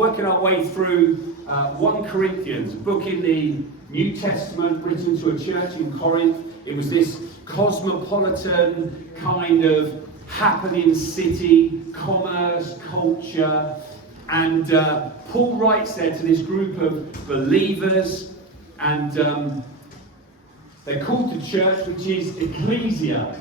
working our way through 1 Corinthians, a book in the New Testament written to a church in Corinth. It was this cosmopolitan kind of happening city, commerce, culture. And Paul writes there to this group of believers, and they're called the church, which is ecclesia.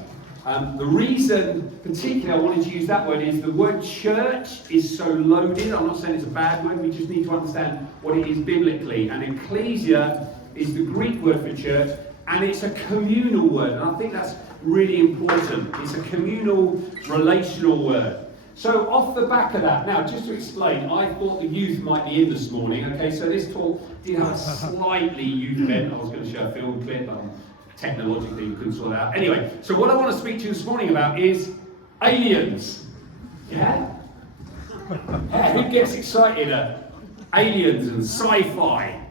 The reason particularly I wanted to use that word is the word church is so loaded. I'm not saying it's a bad word, we just need to understand what it is biblically. And ecclesia is the Greek word for church, and it's a communal word. And I think that's really important. It's a communal, relational word. So off the back of that, now just to explain, I thought the youth might be in this morning. Okay, so this talk did have a slightly youth bent. I was going to show a film clip, but technologically you couldn't sort that out. Anyway, so what I want to speak to you this morning about is aliens. Yeah? Yeah, who gets excited at aliens and sci-fi?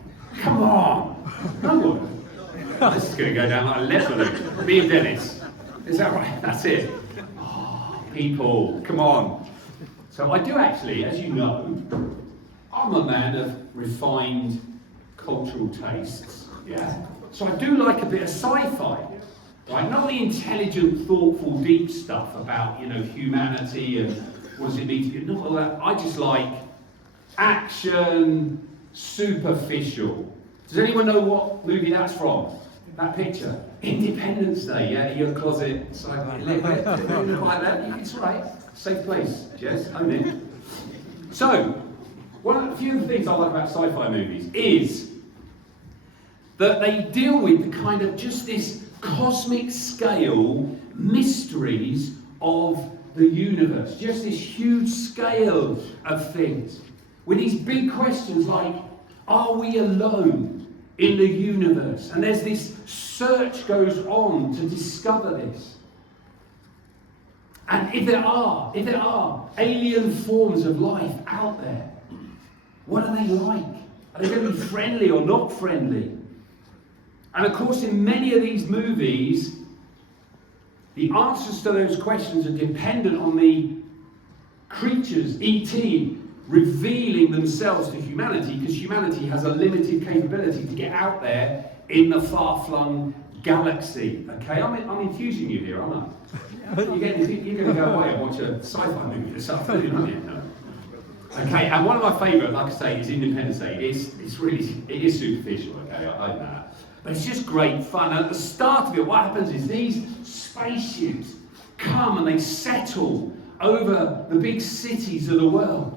Come on. Come on. This is going to go down like a leopard. Me and Dennis. Is that right? That's it. Oh, people, come on. So I do actually, as you know, I'm a man of refined cultural tastes. Yeah? So I do like a bit of sci-fi, right? Not the intelligent, thoughtful, deep stuff about, humanity and what does it mean to be, not all that. I just like action, superficial. Does anyone know what movie that's from? That picture? Independence Day, yeah? Your closet, sci-fi, like that. It's right. Safe place, Jess, own it. So, a few of the things I like about sci-fi movies is that they deal with the kind of just this cosmic scale mysteries of the universe. Just this huge scale of things. With these big questions like, are we alone in the universe? And there's this search goes on to discover this. And if there are alien forms of life out there, what are they like? Are they going to be friendly or not friendly? And of course, in many of these movies, the answers to those questions are dependent on the creatures, E.T., revealing themselves to humanity, because humanity has a limited capability to get out there in the far-flung galaxy. Okay, I'm infusing you here, aren't I? You're going to go away and watch a sci-fi movie this afternoon, aren't you? No. Okay, and one of my favourite, like I say, is Independence Day. It is superficial, okay, I know that. But it's just great fun. And at the start of it, what happens is these spaceships come and they settle over the big cities of the world.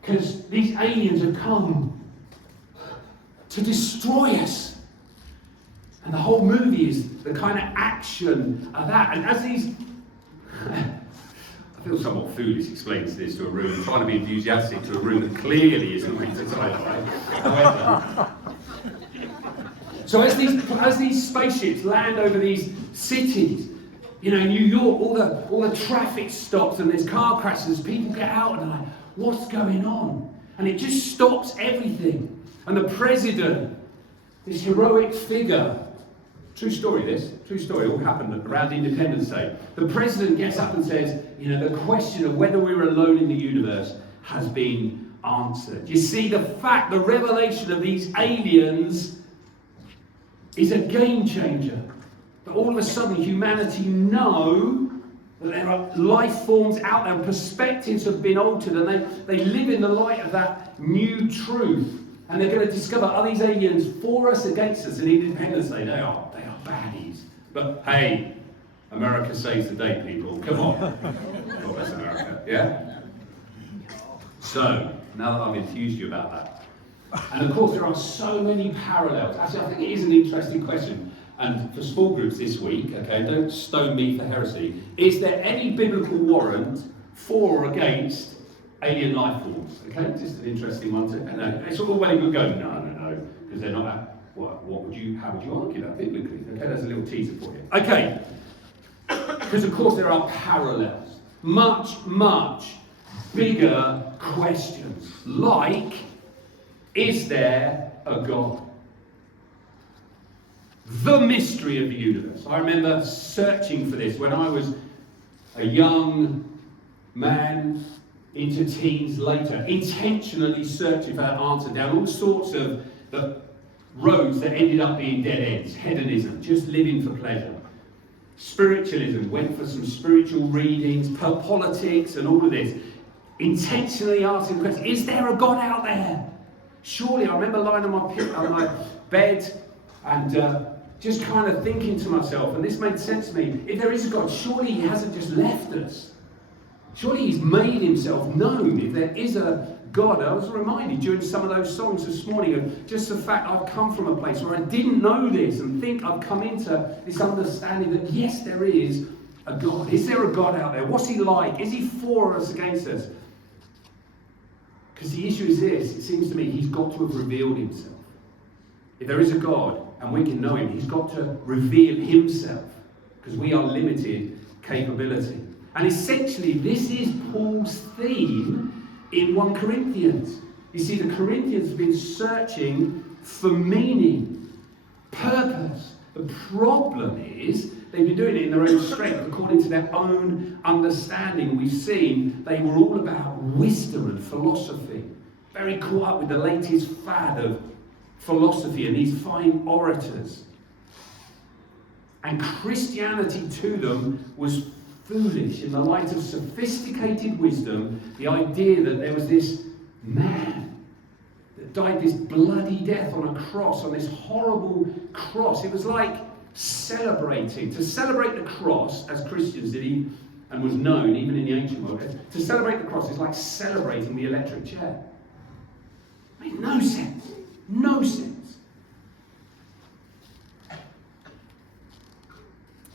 Because these aliens have come to destroy us. And the whole movie is the kind of action of that. And as these... I feel somewhat foolish explaining this to a room, trying to be enthusiastic to a room that clearly isn't ready to right? So as these spaceships land over these cities, New York, all the traffic stops and there's car crashes, people get out and they're like, what's going on? And it just stops everything. And the president, this heroic figure, true story, all happened around Independence Day. The president gets up and says, the question of whether we're alone in the universe has been answered. You see, the revelation of these aliens is a game changer. That all of a sudden humanity know that there are life forms out there, perspectives have been altered, and they live in the light of that new truth. And they're going to discover, are these aliens for us, against us? And Independence Day, they are baddies. But hey, America saves the day, people. Come on. God bless America, yeah? So, now that I've enthused you about that. And of course, there are so many parallels. Actually, I think it is an interesting question. And for small groups this week, okay, don't stone me for heresy. Is there any biblical warrant for or against alien life forms? Okay, just an interesting one to. It's all well and good going. No, because they're not. How would you argue that biblically? Okay, that's a little teaser for you. Okay, because of course there are parallels, much bigger questions, like, is there a God? The mystery of the universe. I remember searching for this when I was a young man, into teens later, intentionally searching for that answer down all sorts of the roads that ended up being dead ends. Hedonism, just living for pleasure. Spiritualism, went for some spiritual readings, politics and all of this. Intentionally asking the question, is there a God out there? Surely, I remember lying on my bed and just kind of thinking to myself, and this made sense to me, if there is a God, surely he hasn't just left us. Surely he's made himself known. If there is a God, I was reminded during some of those songs this morning of just the fact I've come from a place where I didn't know this and think I've come into this understanding that yes, there is a God. Is there a God out there? What's he like? Is he for us, against us? Because the issue is this, it seems to me he's got to have revealed himself. If there is a God and we can know him, he's got to reveal himself because we are limited capability. And essentially, this is Paul's theme in 1 Corinthians. You see, the Corinthians have been searching for meaning, purpose. The problem is, they've been doing it in their own strength, according to their own understanding. We've seen they were all about wisdom and philosophy. Very caught up with the latest fad of philosophy and these fine orators. And Christianity to them was foolish in the light of sophisticated wisdom, the idea that there was this man that died this bloody death on a cross, on this horrible cross. It was like celebrating. To celebrate the cross, as Christians did, and was known even in the ancient world, to celebrate the cross is like celebrating the electric chair. It made no sense. No sense.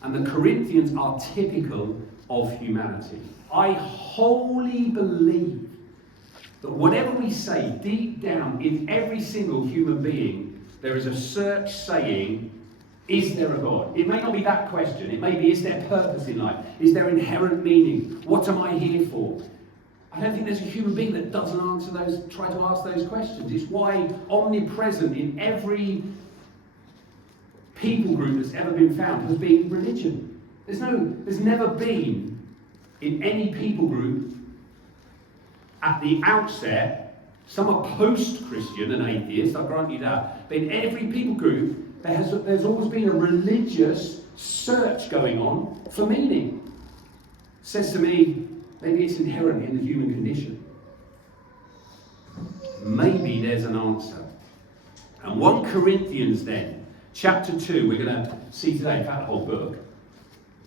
And the Corinthians are typical of humanity. I wholly believe that whatever we say, deep down in every single human being, there is a search saying, is there a God? It may not be that question. It may be, is there purpose in life? Is there inherent meaning? What am I here for? I don't think there's a human being that doesn't try to ask those questions. It's why omnipresent in every people group that's ever been found has been religion. There's never been in any people group at the outset, some are post-Christian and atheist, I grant you that, but in every people group there's always been a religious search going on for meaning. It says to me, maybe it's inherent in the human condition. Maybe there's an answer. And 1 Corinthians then, chapter 2, we're going to see today, in fact the whole book,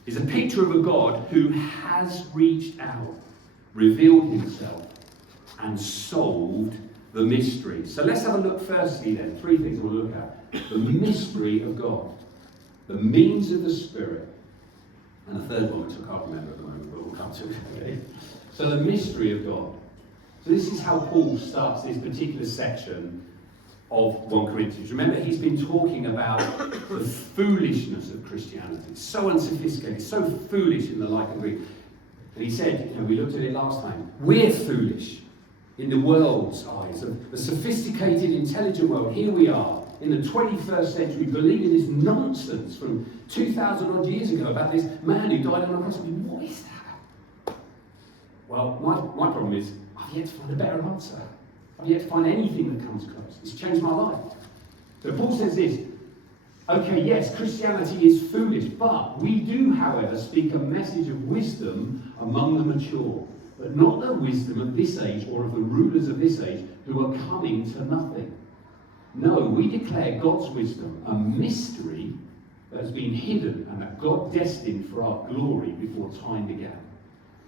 is a picture of a God who has reached out, revealed himself, and solved the mystery. So let's have a look firstly then, 3 things we'll look at. The mystery of God, the means of the Spirit, and the third one, which I can't remember at the moment, but we'll come to it. Okay? So the mystery of God. So this is how Paul starts this particular section of 1 Corinthians. Remember, he's been talking about the foolishness of Christianity. It's so unsophisticated, so foolish in the like of Greek. And he said, we looked at it last time, we're foolish in the world's eyes, of the sophisticated, intelligent world. Here we are in the 21st century believing this nonsense from 2,000 odd years ago about this man who died on a cross. What is that? Well, my problem is I've yet to find a better answer. I've yet to find anything that comes close. It's changed my life. So Paul says this, okay, yes, Christianity is foolish, but we do, however, speak a message of wisdom among the mature, but not the wisdom of this age or of the rulers of this age who are coming to nothing. No, we declare God's wisdom, a mystery that has been hidden and that God destined for our glory before time began.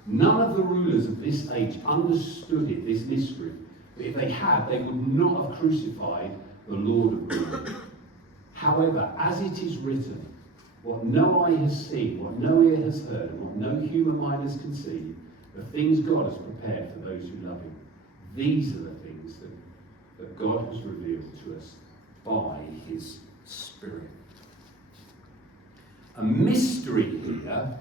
None of the rulers of this age understood it, this mystery. But if they had, they would not have crucified the Lord of glory. However, as it is written, what no eye has seen, what no ear has heard, and what no human mind has conceived, the things God has prepared for those who love him. These are the things that God has revealed to us by his Spirit. A mystery here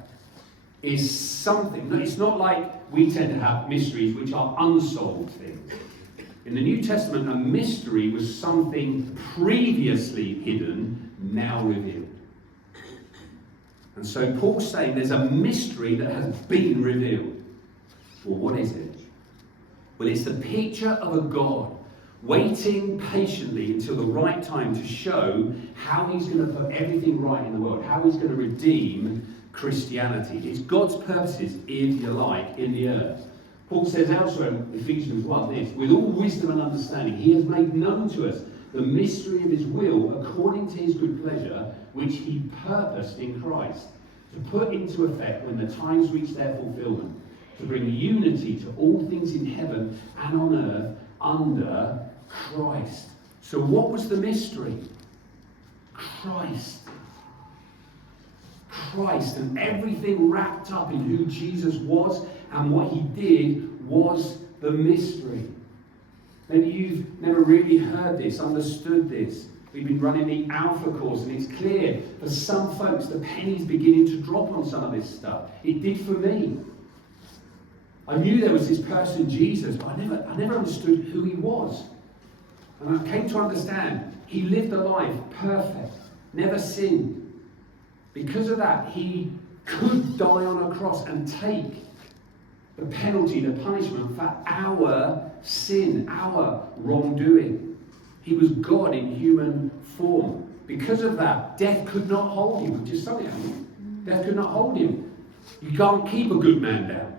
is something, it's not like we tend to have mysteries which are unsolved things. In the New Testament, a mystery was something previously hidden, now revealed. And so Paul's saying there's a mystery that has been revealed. Well, what is it? Well, it's the picture of a God waiting patiently until the right time to show how he's going to put everything right in the world, how he's going to redeem Christianity. It's God's purposes, if you like, in the earth. Paul says elsewhere in Ephesians 1 this, with all wisdom and understanding, he has made known to us the mystery of his will according to his good pleasure, which he purposed in Christ, to put into effect when the times reach their fulfillment, to bring unity to all things in heaven and on earth under Christ. So what was the mystery? Christ. Christ, and everything wrapped up in who Jesus was and what he did was the mystery. Maybe you've never really heard this, understood this. We've been running the Alpha course, and it's clear for some folks the penny's beginning to drop on some of this stuff. It did for me. I knew there was this person, Jesus, but I never understood who he was. And I came to understand he lived a life perfect, never sinned. Because of that, he could die on a cross and take the penalty, the punishment for our sin, our wrongdoing. He was God in human form. Because of that, death could not hold him, which is something else. Death could not hold him. You can't keep a good man down.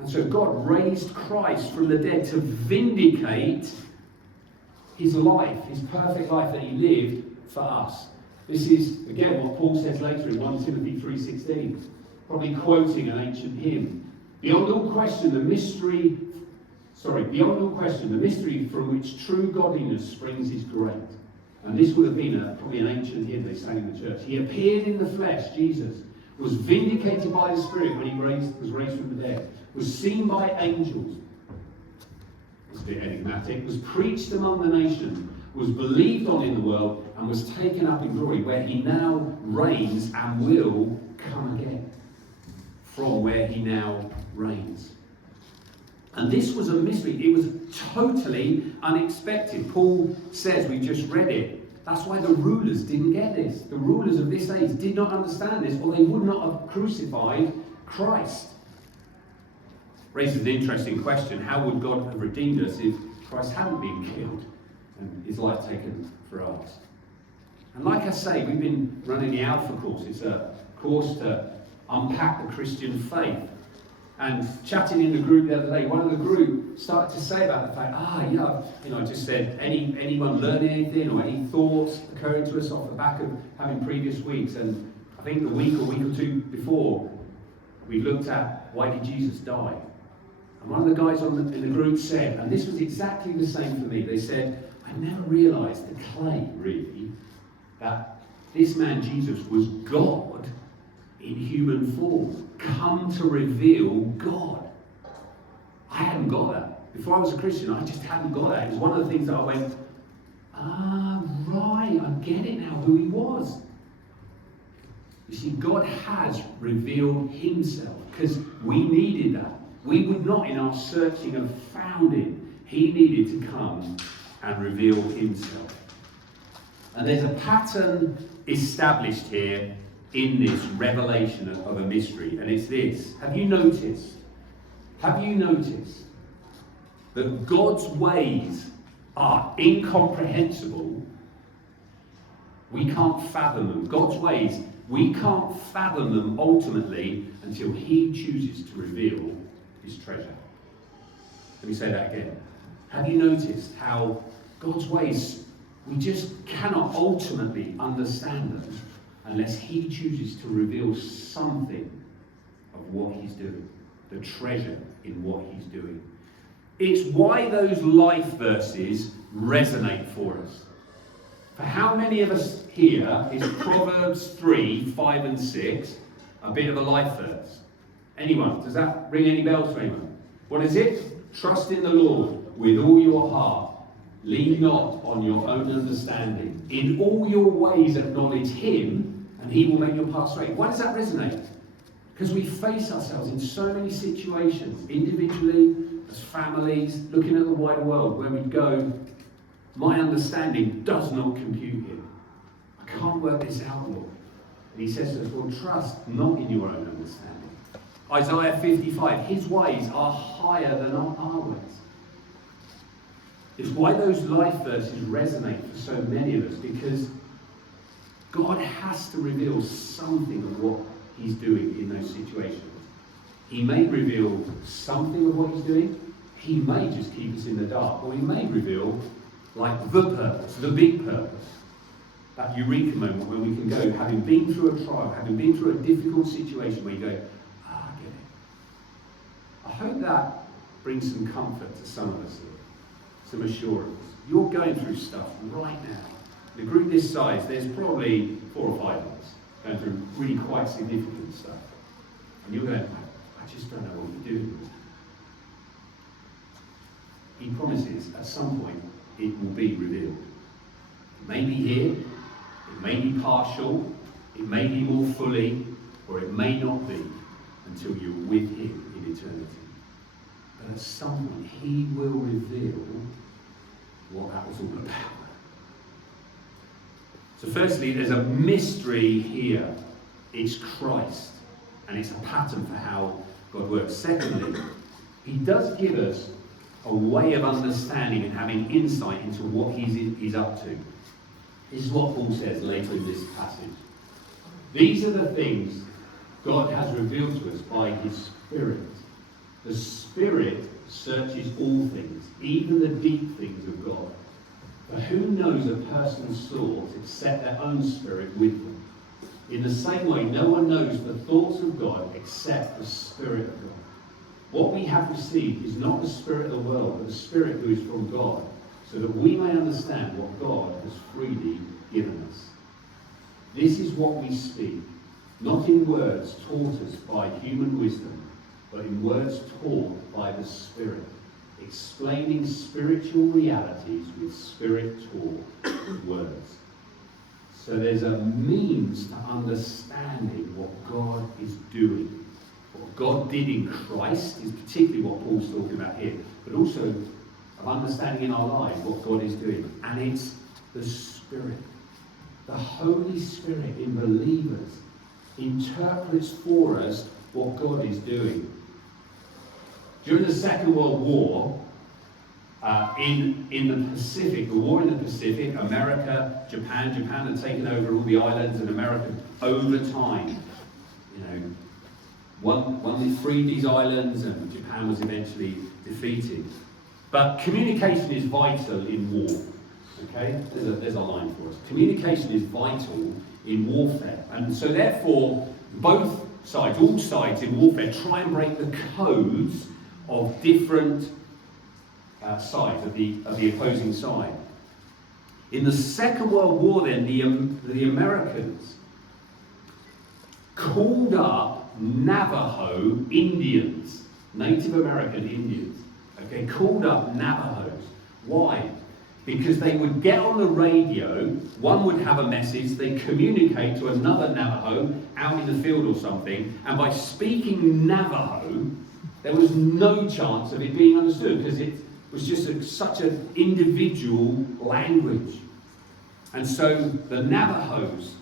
And so God raised Christ from the dead to vindicate his life, his perfect life that he lived for us. This is, again, what Paul says later in 1 Timothy 3:16, probably quoting an ancient hymn. Beyond all question, the mystery from which true godliness springs is great. And this would have been probably an ancient hymn they sang in the church. He appeared in the flesh, Jesus, was vindicated by the Spirit when he was raised from the dead, was seen by angels, it's a bit enigmatic, was preached among the nations, was believed on in the world, and was taken up in glory, where he now reigns and will come again, from where he now reigns. And this was a mystery. It was totally unexpected. Paul says, we just read it, that's why the rulers didn't get this. The rulers of this age did not understand this, or they would not have crucified Christ. Raises an interesting question. How would God have redeemed us if Christ hadn't been killed and his life taken for us? And like I say, we've been running the Alpha course. It's a course to unpack the Christian faith. And chatting in the group the other day, one of the group started to say about the fact, I just said, anyone learn anything or any thoughts occurring to us off the back of having previous weeks? And I think the week or two before, we looked at, why did Jesus die? And one of the guys in the group said, and this was exactly the same for me, they said, I never realised the claim, really, that this man Jesus was God in human form, come to reveal God. I hadn't got that. Before I was a Christian, I just hadn't got that. It was one of the things that I went, right, I get it now, who he was. You see, God has revealed himself, because we needed that. We would not, in our searching, have found him. He needed to come and reveal himself. And there's a pattern established here in this revelation of a mystery, and it's this. Have you noticed that God's ways are incomprehensible? We can't fathom them. God's ways, we can't fathom them ultimately until he chooses to reveal his treasure. Let me say that again. Have you noticed how God's ways, we just cannot ultimately understand them unless he chooses to reveal something of what he's doing, the treasure in what he's doing. It's why those life verses resonate for us. For how many of us here is Proverbs 3, 5 and 6 a bit of a life verse? Anyone? Does that ring any bells for anyone? What is it? Trust in the Lord with all your heart. Lean not on your own understanding. In all your ways acknowledge him, and he will make your path straight. Why does that resonate? Because we face ourselves in so many situations, individually, as families, looking at the wider world, where we go, my understanding does not compute here. I can't work this out, Lord. And he says to us, well, trust not in your own understanding. Isaiah 55, his ways are higher than our ways. It's why those life verses resonate for so many of us, because God has to reveal something of what he's doing in those situations. He may reveal something of what he's doing. He may just keep us in the dark. Or he may reveal, like, the purpose, the big purpose. That eureka moment where we can go, having been through a trial, having been through a difficult situation, where you go, I get it. I hope that brings some comfort to some of us here. Some assurance. You're going through stuff right now. In a group this size, there's probably 4 or 5 of us going through really quite significant stuff. And you're going, I just don't know what we're doing. He promises at some point it will be revealed. It may be here, it may be partial, it may be more fully, or it may not be until you're with him in eternity. But at some point he will reveal what that was all about. So firstly, there's a mystery here. It's Christ, and it's a pattern for how God works. Secondly, he does give us a way of understanding and having insight into what he's up to. This is what Paul says later in this passage. These are the things God has revealed to us by his Spirit. The Spirit searches all things, even the deep things of God. For who knows a person's thoughts except their own spirit with them? In the same way, no one knows the thoughts of God except the Spirit of God. What we have received is not the spirit of the world, but the Spirit who is from God, so that we may understand what God has freely given us. This is what we speak, not in words taught us by human wisdom, but in words taught by the Spirit, explaining spiritual realities with Spirit-taught words. So there's a means to understanding what God is doing. What God did in Christ is particularly what Paul's talking about here, but also of understanding in our lives what God is doing. And it's the Spirit. The Holy Spirit in believers interprets for us what God is doing. During the Second World War, in the Pacific, the war in the Pacific, America, Japan had taken over all the islands, and America, over time, one freed these islands, and Japan was eventually defeated. But communication is vital in war. Okay, there's a line for us. Communication is vital in warfare, and so therefore, both sides, all sides in warfare, try and break the codes of different sides of the opposing side. In the Second World War, then, the Americans called up Navajo Indians, Native American Indians. Okay, called up Navajos. Why? Because they would get on the radio, one would have a message, they'd communicate to another Navajo out in the field or something, and by speaking Navajo, there was no chance of it being understood, because it was just such an individual language. And so the Navajos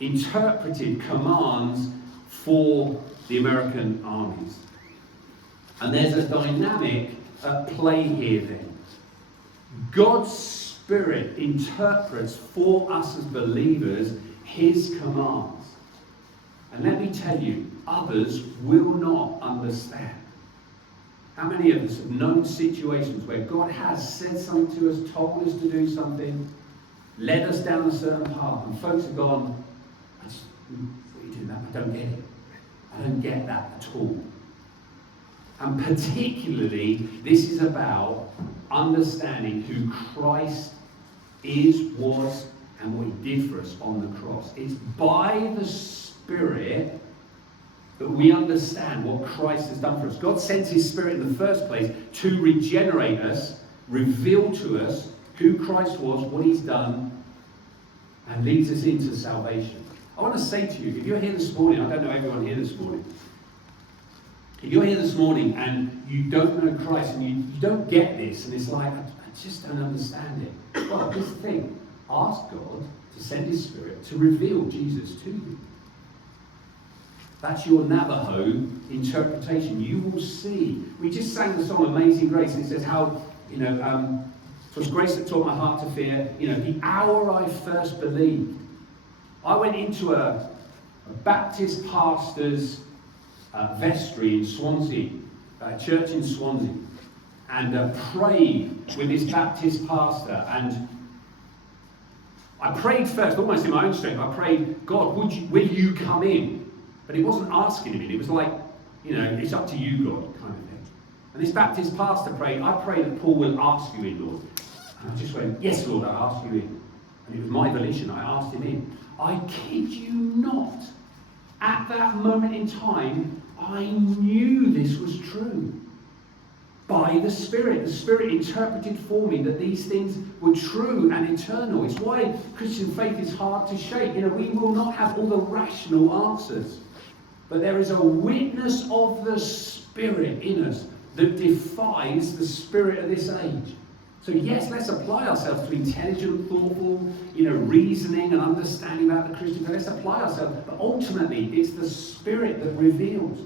interpreted commands for the American armies. And there's a dynamic at play here then. God's Spirit interprets for us as believers his commands. And let me tell you, others will not understand. How many of us have known situations where God has said something to us, told us to do something, led us down a certain path, and folks have gone, what are you doing that? I don't get it. I don't get that at all. And particularly, this is about understanding who Christ is, was, and what he did for us on the cross. It's by the Spirit that we understand what Christ has done for us. God sent his Spirit in the first place to regenerate us, reveal to us who Christ was, what he's done, and leads us into salvation. I want to say to you, if you're here this morning, I don't know everyone here this morning, if you're here this morning and you don't know Christ and you don't get this, and it's like, I just don't understand it. Well, this thing, ask God to send his Spirit to reveal Jesus to you. That's your Navajo interpretation. You will see. We just sang the song Amazing Grace, and it says how, 'Twas grace that taught my heart to fear. You know, the hour I first believed, I went into a Baptist pastor's vestry in Swansea, a church in Swansea, and prayed with this Baptist pastor. And I prayed first, almost in my own strength. I prayed, God, will you come in? But it wasn't asking him in. It was like, you know, it's up to you, God, kind of thing. And this Baptist pastor prayed, I pray that Paul will ask you in, Lord. And I just went, yes, Lord, I ask you in. And it was my volition, I asked him in. I kid you not. At that moment in time, I knew this was true. By the Spirit interpreted for me that these things were true and eternal. It's why Christian faith is hard to shake. You know, we will not have all the rational answers. But there is a witness of the Spirit in us that defies the spirit of this age. So yes, let's apply ourselves to intelligent, thoughtful, reasoning and understanding about the Christian faith. Let's apply ourselves. But ultimately, it's the Spirit that reveals.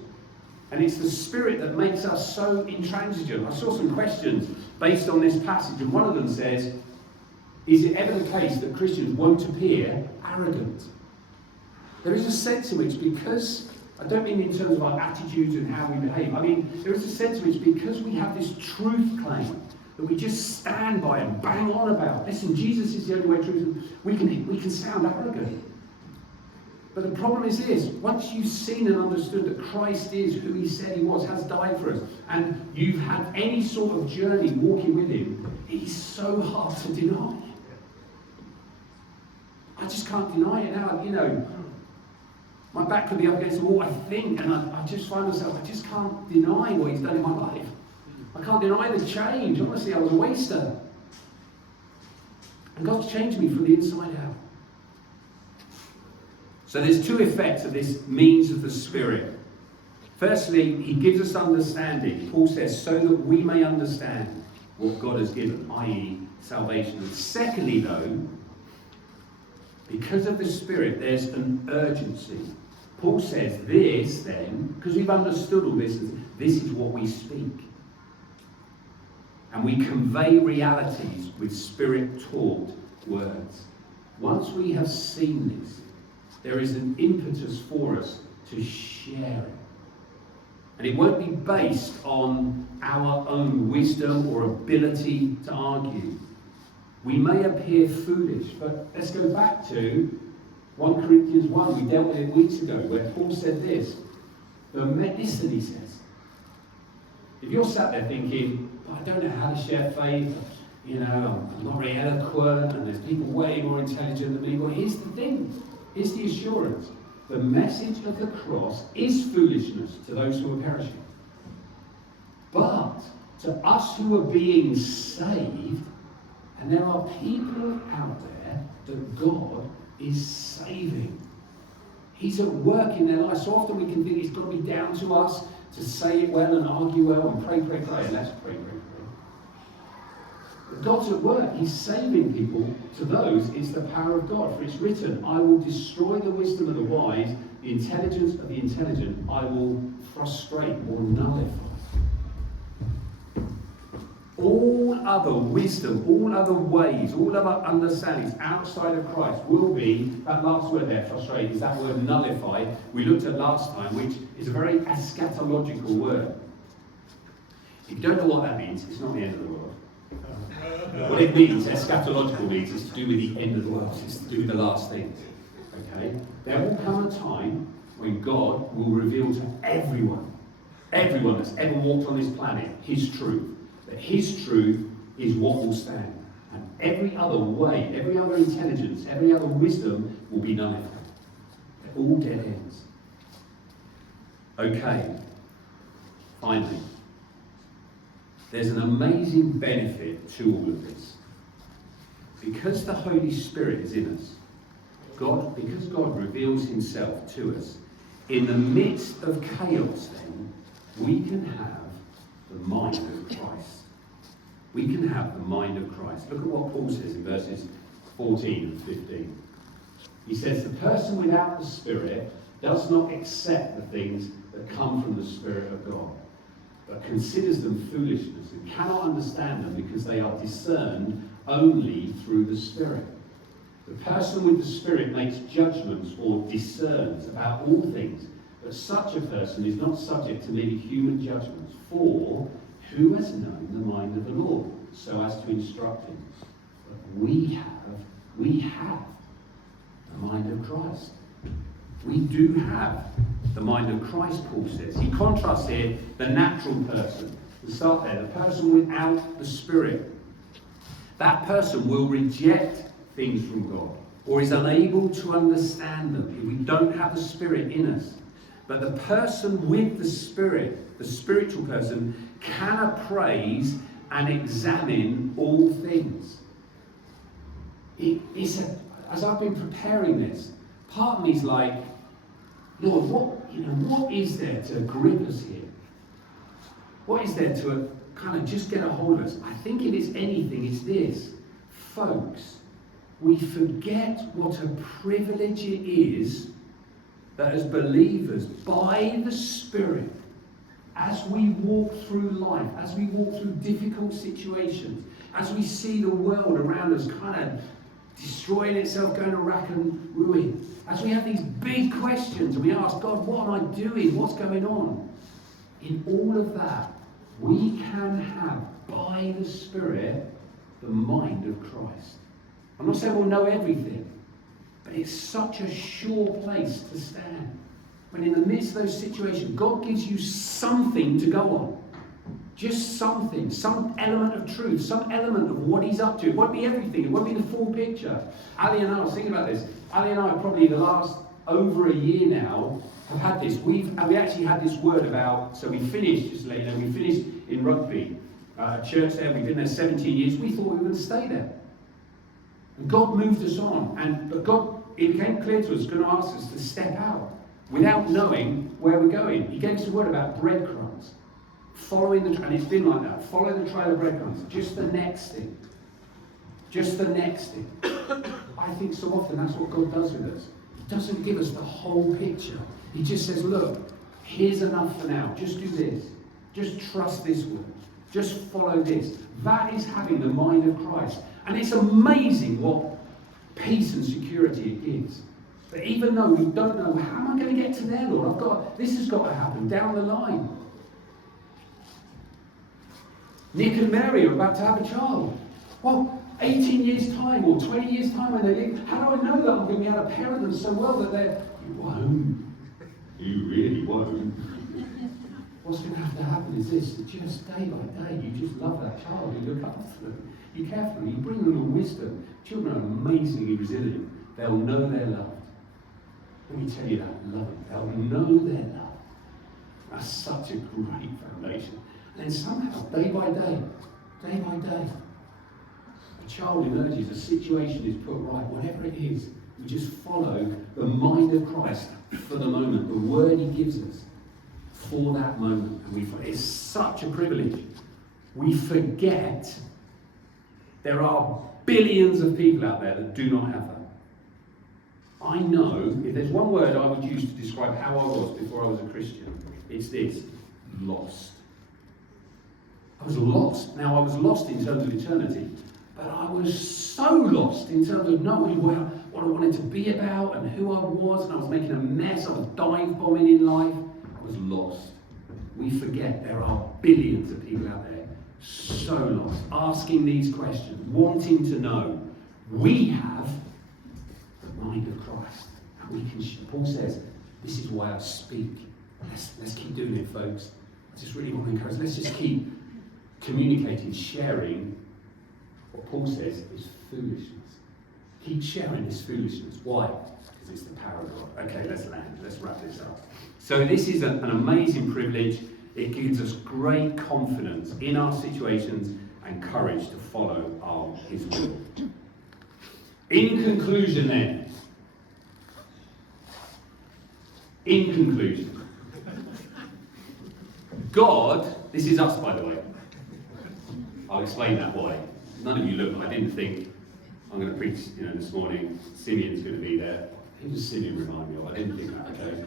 And it's the Spirit that makes us so intransigent. I saw some questions based on this passage, and one of them says, is it ever the case that Christians won't appear arrogant? There is a sense in which, because, I don't mean in terms of our attitudes and how we behave, I mean, there is a sense in which because we have this truth claim that we just stand by and bang on about, listen, Jesus is the only way truth, we can sound arrogant. But the problem is this, once you've seen and understood that Christ is who he said he was, has died for us, and you've had any sort of journey walking with him, he's so hard to deny. I just can't deny it now, my back could be up against the wall, I think, and I just find myself, I just can't deny what he's done in my life. I can't deny the change. Honestly, I was a waster. And God's changed me from the inside out. So there's two effects of this means of the Spirit. Firstly, he gives us understanding. Paul says, so that we may understand what God has given, i.e. salvation. And secondly, though, because of the Spirit, there's an urgency. Paul says this then, because we've understood all this is what we speak. And we convey realities with Spirit-taught words. Once we have seen this, there is an impetus for us to share it. And it won't be based on our own wisdom or ability to argue. We may appear foolish, but let's go back to 1 Corinthians 1. We dealt with it weeks ago, where Paul said this. Listen, he says, if you're sat there thinking, I don't know how to share faith, I'm not very eloquent, and there's people way more intelligent than me, well, here's the thing. Here's the assurance. The message of the cross is foolishness to those who are perishing. But to us who are being saved, and there are people out there that God is saving. He's at work in their lives. So often we can think it's got to be down to us to say it well and argue well and pray, and let's pray. But God's at work. He's saving people. To those, it's the power of God. For it's written, I will destroy the wisdom of the wise, the intelligence of the intelligent, I will frustrate or nullify. All other wisdom, all other ways, all other understandings outside of Christ will be, that last word there, frustrate, is that word nullify, we looked at last time, which is a very eschatological word. If you don't know what that means, it's not the end of the world. What it means, eschatological means, is to do with the end of the world. It's to do with the last things. Okay? There will come a time when God will reveal to everyone that's ever walked on this planet, his truth. That his truth is what will stand. And every other way, every other intelligence, every other wisdom will be nullified. They're all dead ends. Okay. Finally. There's an amazing benefit to all of this. Because the Holy Spirit is in us, because God reveals himself to us, in the midst of chaos then, we can have the mind of Christ. We can have the mind of Christ. Look at what Paul says in verses 14 and 15. He says, the person without the Spirit does not accept the things that come from the Spirit of God. but considers them foolishness and cannot understand them because they are discerned only through the Spirit. The person with the Spirit makes judgments or discerns about all things, but such a person is not subject to merely human judgments. For who has known the mind of the Lord so as to instruct him? But we have the mind of Christ. We do have the mind of Christ, Paul says. He contrasts here the natural person. We start there, the person without the Spirit. That person will reject things from God, or is unable to understand them if we don't have the Spirit in us. But the person with the Spirit, the spiritual person, can appraise and examine all things. As I've been preparing this, part of me is like, Lord, what is there to grip us here? What is there to kind of just get a hold of us? I think if it's anything, it's this. Folks, we forget what a privilege it is that as believers, by the Spirit, as we walk through life, as we walk through difficult situations, as we see the world around us kind of destroying itself, going to rack and ruin, as we have these big questions and we ask God, what am I doing? What's going on? In all of that, we can have, by the Spirit, the mind of Christ. I'm not saying we'll know everything, but it's such a sure place to stand. When in the midst of those situations, God gives you something to go on. Just something, some element of truth, some element of what he's up to. It won't be everything, it won't be the full picture. Ali and I was thinking about this. Ali and I probably the last over a year now have had this. We actually had this word about, so we finished, just later, we finished in Rugby, a church there, we've been there 17 years. We thought we were going to stay there. And God moved us on, but God, it became clear to us, going to ask us to step out without knowing where we're going. He gave us a word about breadcrumbs. Following the, and it's been like that, follow the trail of breadcrumbs, just the next thing. Just the next thing. I think so often that's what God does with us. He doesn't give us the whole picture. He just says, look, here's enough for now. Just do this. Just trust this word. Just follow this. That is having the mind of Christ. And it's amazing what peace and security it gives. But even though we don't know, how am I going to get to there, Lord? This has got to happen down the line. Nick and Mary are about to have a child. Well, 18 years' time or 20 years' time when they leave, how do I know that I'm going to be able to parent them so well that they're... You won't. You really won't. What's going to have to happen is this, that just day by day, you just love that child, you look after them, you care for them, you bring them with wisdom. Children are amazingly resilient. They'll know they're loved. Let me tell you that, love them. They'll know they're loved. That's such a great foundation. And then somehow, day by day, a child emerges, a situation is put right, whatever it is, we just follow the mind of Christ for the moment, the word he gives us for that moment. And it's such a privilege. We forget there are billions of people out there that do not have that. I know, if there's one word I would use to describe how I was before I was a Christian, it's this: lost. I was lost. Now, I was lost in terms of eternity, but I was so lost in terms of knowing what I wanted to be about and who I was, and I was making a mess. I was dive bombing in life. I was lost. We forget there are billions of people out there so lost, asking these questions, wanting to know. We have the mind of Christ, and we can. Paul says, "This is why I speak." Let's keep doing it, folks. I just really want to encourage. Let's just keep communicating, sharing. What Paul says is foolishness. Keep sharing this foolishness. Why? Because it's the power of God. Okay, let's land. Let's wrap this up. So this is an amazing privilege. It gives us great confidence in our situations and courage to follow his will. In conclusion then, God, this is us by the way. I'll explain that why. None of you look, I didn't think I'm going to preach, this morning. Simeon's going to be there. Who does Simeon remind me of? I didn't think that. Okay,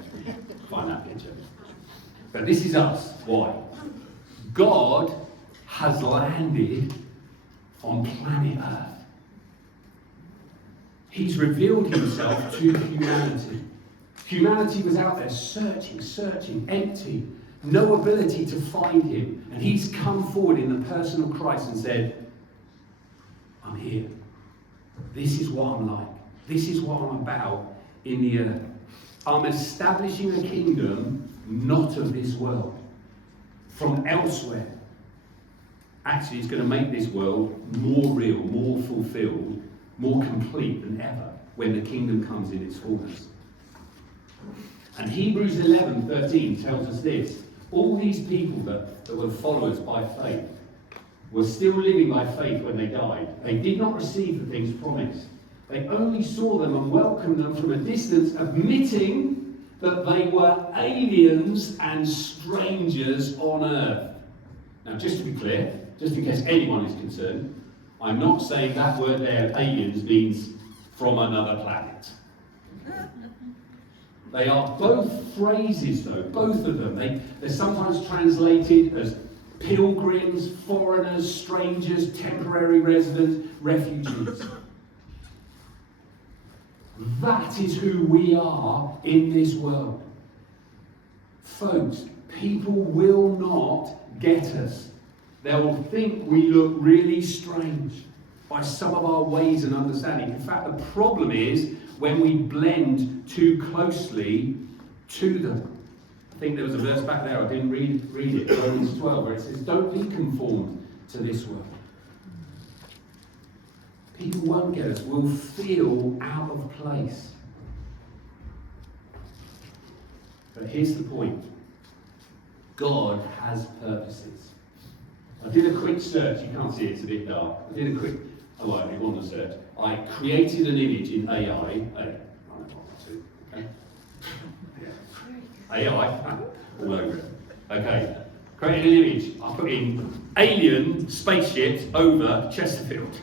find that picture. But this is us. Why? God has landed on planet Earth. He's revealed himself to humanity. Humanity was out there searching, empty, no ability to find him. And he's come forward in the person of Christ and said, I'm here. This is what I'm like. This is what I'm about in the earth. I'm establishing a kingdom not of this world, from elsewhere. Actually, it's going to make this world more real, more fulfilled, more complete than ever when the kingdom comes in its fullness. And Hebrews 11:13 tells us this. All these people that were followers by faith were still living by faith when they died. They did not receive the things promised. They only saw them and welcomed them from a distance, admitting that they were aliens and strangers on earth. Now, just to be clear, just in case anyone is concerned, I'm not saying that word there, aliens, means from another planet. They are both phrases, though, both of them. They're sometimes translated as pilgrims, foreigners, strangers, temporary residents, refugees. That is who we are in this world. Folks, people will not get us. They will think we look really strange by some of our ways and understanding. In fact, the problem is when we blend too closely to them. I think there was a verse back there, I didn't read it, Romans 12, where it says, don't be conformed to this world. People won't get us, we'll feel out of place. But here's the point. God has purposes. I did a quick search, you can't see it, it's a bit dark. I did a quick, it wasn't a search. I created an image in AI. Okay. AI, all over it. Okay, created an image. I put in alien spaceships over Chesterfield.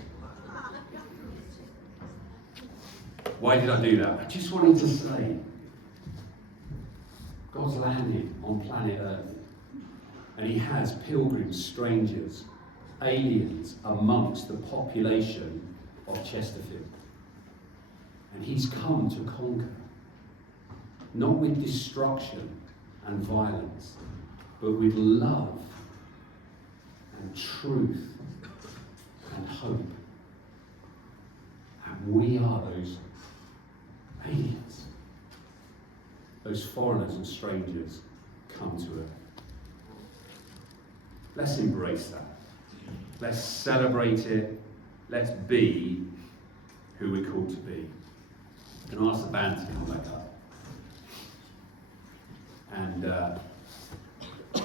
Why did I do that? I just wanted to say, God's landed on planet Earth. And he has pilgrims, strangers, aliens amongst the population of Chesterfield. And he's come to conquer. Not with destruction and violence, but with love and truth and hope. And we are those aliens, those foreigners and strangers come to earth. Let's embrace that. Let's celebrate it. Let's be who we're called to be. And ask the band to come back up. And